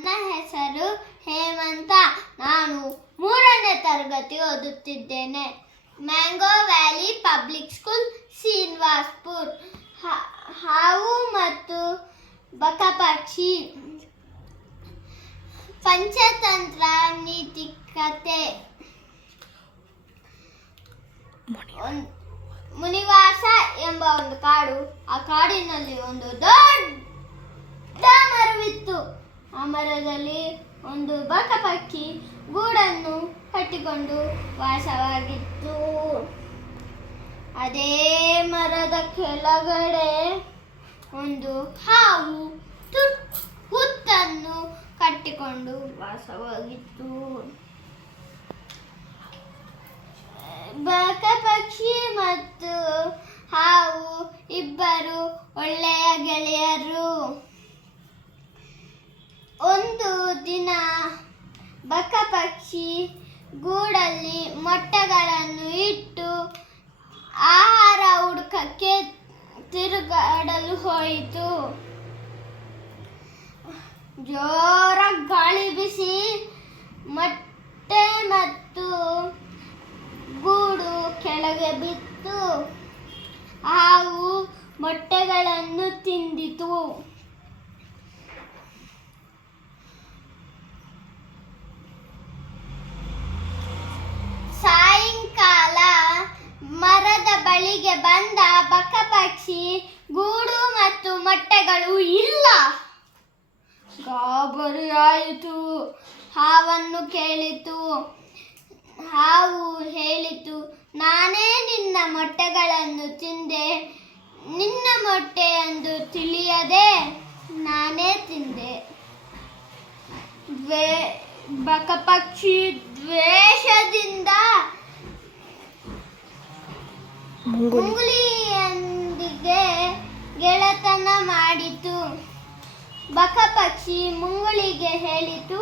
ನನ್ನ ಹೆಸರು ಹೇಮಂತ. ನಾನು 3ನೇ ತರಗತಿ ಓದುತ್ತಿದ್ದೇನೆ. Mango valley public school, Srinivaspur. ಹಾವು ಮತ್ತು ಬಕಪಕ್ಷಿ. ಪಂಚತಂತ್ರ ನೀತಿ ಕಥೆ. ಮುನಿವಾಸ ಎಂಬ ಒಂದು ಕಾಡು. ಆ ಕಾಡಿನಲ್ಲಿ ಒಂದು ದೊಡ್ಡ ಮರವಿತ್ತು. ಆ ಮರದಲ್ಲಿ ಒಂದು ಬಕಪಕ್ಷಿ ಗೂಡನ್ನು ಕಟ್ಟಿಕೊಂಡು ವಾಸವಾಗಿತ್ತು. ಅದೇ ಮರದ ಕೆಳಗಡೆ ಒಂದು ಹಾವು ಹುತ್ತನ್ನು ಕಟ್ಟಿಕೊಂಡು ವಾಸವಾಗಿತ್ತು. ಬಕಪಕ್ಷಿ ಮತ್ತು ಹಾವು ಇಬ್ಬರು ಒಳ್ಳೆಯ ಗೆಳೆಯರು. ಒಂದು ದಿನ ಬಕಪಕ್ಷಿ ಗೂಡಲ್ಲಿ ಮೊಟ್ಟೆಗಳನ್ನು ಇಟ್ಟು ಆಹಾರ ಹುಡುಕಕ್ಕೆ ತಿರುಗಾಡಲು ಹೋಯಿತು. ಜೋರಾಗಿ ಗಾಳಿ ಬೀಸಿ ಮೊಟ್ಟೆ ಮತ್ತು ಗೂಡು ಕೆಳಗೆ ಬಿತ್ತು. ಹಾವು ಮೊಟ್ಟೆಗಳನ್ನು ತಿಂದಿತು. ಸಾಯಂಕಾಲ ಮರದ ಬಳಿಗೆ ಬಂದ ಬಕಪಕ್ಷಿ ಗೂಡು ಮತ್ತು ಮೊಟ್ಟೆಗಳು ಇಲ್ಲ. ಗಾಬರಿಯಾಯಿತು. ಹಾವನ್ನು ಕೇಳಿತು. ಹಾವು ಹೇಳಿತು, ನಾನೇ ನಿನ್ನ ಮೊಟ್ಟೆಗಳನ್ನು ತಿಂದೆ. ನಿನ್ನ ಮೊಟ್ಟೆ ಎಂದು ತಿಳಿಯದೆ ನಾನೇ ತಿಂದೆ. ಬಕಪಕ್ಷಿ ದ್ವೇಷದಿಂದ ಮುಂಗುಳಿಯೊಂದಿಗೆ ಗೆಳೆತನ ಮಾಡಿತು. ಬಕಪಕ್ಷಿ ಮುಂಗುಳಿಗೆ ಹೇಳಿತು,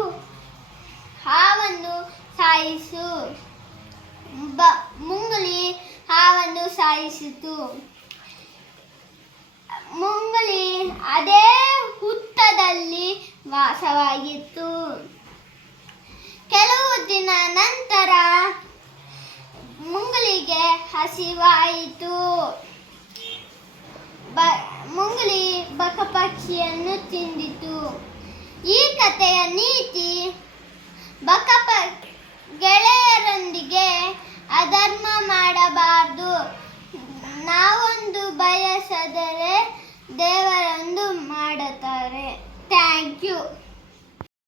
ಹಾವನ್ನು ಸಾಯಿಸು. ಮುಂಗುಳಿ ಹಾವನ್ನು ಸಾಯಿಸಿತು. ಮುಂಗುಳಿ ಅದೇ ಹುತ್ತದಲ್ಲಿ ವಾಸವಾಗಿತ್ತು. ಕೆಲವು ದಿನ ನಂತರ ಮುಂಗುಳಿಗೆ ಹಸಿವಾಯಿತು. ಮುಂಗುಳಿ ಬಕಪಕ್ಷಿಯನ್ನು ತಿಂದಿತು. ಈ ಕಥೆಯ ನೀತಿ: ಗೆಳೆಯರೊಂದಿಗೆ ಅಧರ್ಮ ಮಾಡಬಾರದು. ನಾವೊಂದು ಬಯಸಿದರೆ ದೇವರೊಂದು ಮಾಡುತ್ತಾರೆ. Thank you.